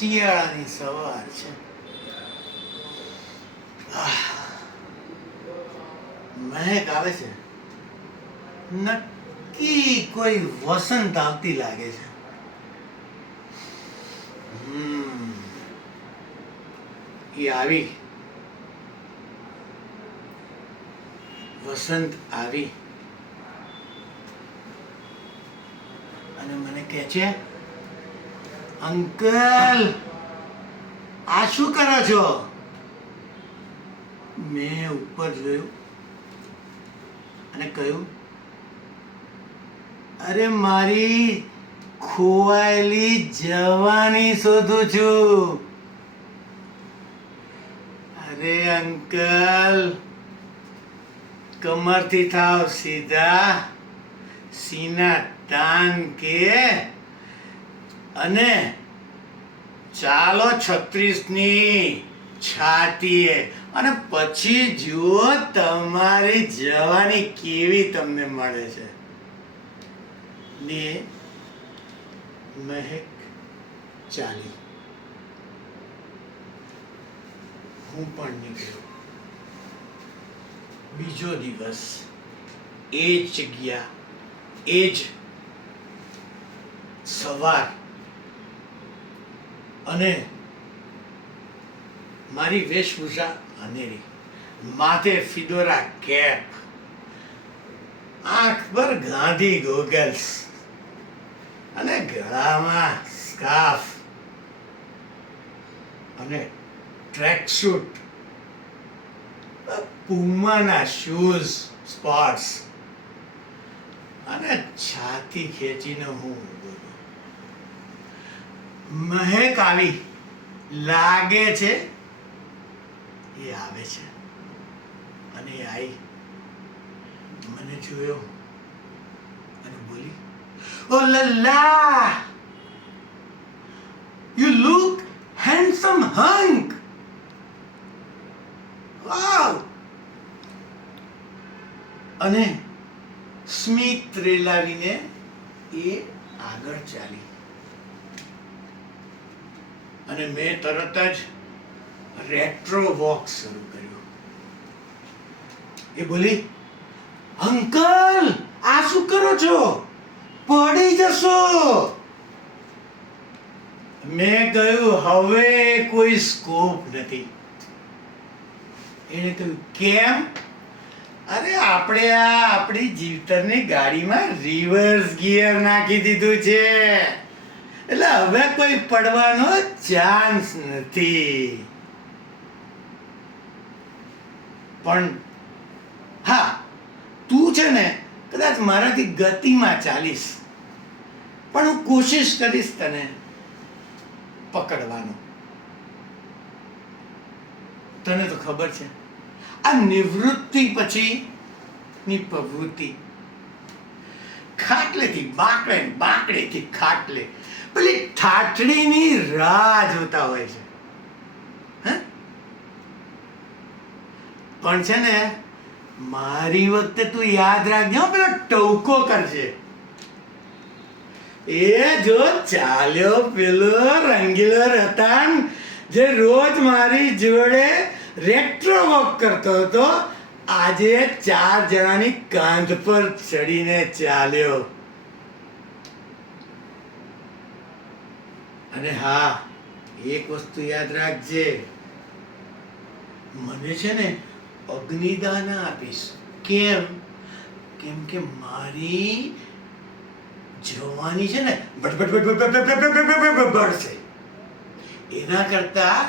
શિયાળાની સવાર છે. મહેક આવે છે. નક્કી કોઈ વસંત આવતી લાગે છે. એ આવી, વસંત આવી અને મને કહે છે, અંકલ આ શું કરો છો? મેં ઉપર જોયું અને કહ્યું, અરે મારી ખોવાયેલી જવાની શોધું છું. અરે અંકલ, કમરથી થાવ સીધા, સીના તાન કે અને ચાલો 36ની છાતીએ અને પછી જુઓ તમારી જવાની કેવી તમને મળે છે. ને મહેક ચાલી. હું પણ નીકળ્યો. બીજો દિવસ, એ જ જગ્યા, એ જ સવાર, અને મારી વેશભૂષા અનેરી, માથે ફિદોરા કેપ, આંખ પર ગાંધી ગોગલ્સ અને ગળામાં સ્કાર્ફ અને ટ્રેક સૂટ, પુમાના શૂઝ, સ્પોર્ટ્સ, અને છાતી ખેંચીને હું બોલું, મહેક આવી, લાગે છે એ આવે છે. અને એ આવી, મને જોયો અને બોલી, ઓ લલ્લા, યુ લુક હેન્ડસમ હંક. વાવ. અને સ્મિત રેલાવીને એ આગળ ચાલી. અને મેં તરત જ રેટ્રો વોક શરૂ કર્યો. એ બોલી, અંકલ આ શું કરો છો? પડી જશો. મેં કહ્યું, હવે કોઈ સ્કોપ નથી. એને કહ્યું, કેમ? અરે આપણે આપણી જીવતરની ગાડીમાં રિવર્સ ગિયર નાખી દીધું છે, એટલે હવે કોઈ પડવાનો ચાન્સ નથી. પણ હા, તું છે ને કદાચ મારાથી ગતિમાં ચાલીશ, પણ હું કોશિશ કરીશ તને પકડવાનો. તને તો ખબર છે, આ નિવૃત્તિ પછી ની પ્રવૃત્તિ, ખાટલેથી બાકડે, બાકડેથી ખાટલે, પેલી ઠાઠડીની રાહ જોતા હોય છે. પણ છે ને, મારી વખતે તું યાદ રાખજો, પેલો ટવકો કરજે. એ જો ચાલ્યો પેલો રંગીલો રતન, જે રોજ મારી જોડે રેટ્રો વોક કરતો હતો, આજે 4 જણાની કાંધ પર ચડીને ચાલ્યો. અને હા, એક વસ્તુ યાદ રાખજે, મને છે ને અગ્નિદાન આપીશ. કેમ? કેમ કે મારી જવાની છે ને બળશે. એના કરતા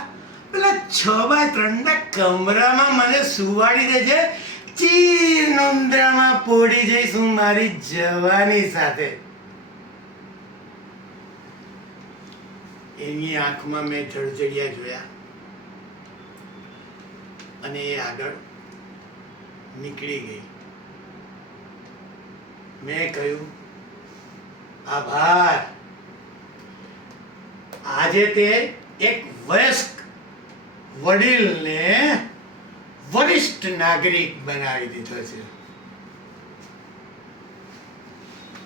પેલા 6x3 ના કમરામાં મને સુવાડી દેજે, ચીર નોંદરામાં પોડી જઈશ હું મારી જવાની સાથે. એની આંખમાં મેં જળજળિયા જોયા અને એ આગળ નીકળી ગઈ. મેં કહ્યું, આભાર. આજે તે એક વયસ્ક વડીલને વરિષ્ઠ નાગરિક બનાવી દીધો છે.